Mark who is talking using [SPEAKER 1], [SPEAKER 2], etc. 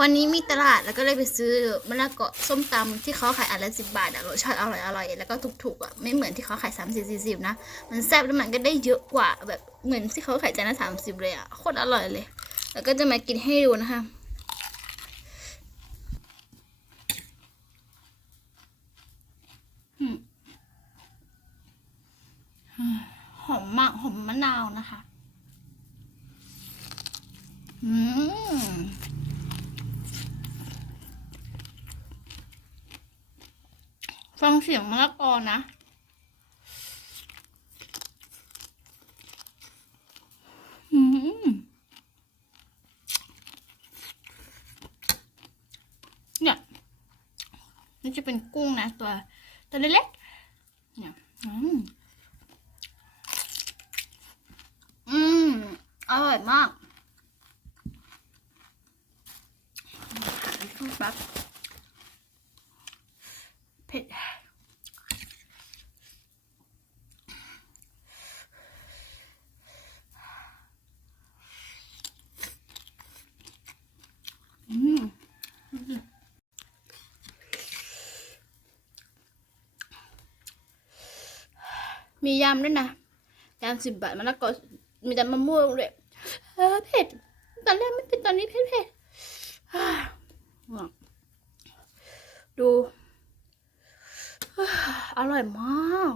[SPEAKER 1] วันนี้มีตลาดแล้วก็เลยไปซื้อมะละกอส้มตำที่เขาขายอันละสิบบาทอะรสชาติอร่อยอร่อยแล้วก็ถูกๆอะไม่เหมือนที่เขาขายสามสิบสี่สิบนะมันแซ่บแล้วมันก็ได้เยอะกว่าแบบเหมือนที่เขาขายจานละสามสิบเลยอะโคตรอร่อยเลย แล้วก็จะมากินให้ดูนะคะอืมหอมมากหอมมะนาวนะคะ อืม ฟังเสียงมะละกอนะ อืมเนี่ยนี่จะเป็นกุ้งนะ ตัว ตัวเล็กๆเนี่ย อืมอืมอร่อยมากแป๊บ เผ็ดมียำด้วยนะยำสิบบาทมะละกอมีแต่มะม่วงด้วยเออเผ็ด ตอนแรกไม่เผ็ดตอนนี้เผ็ดเผ็ดดู อร่อยมาก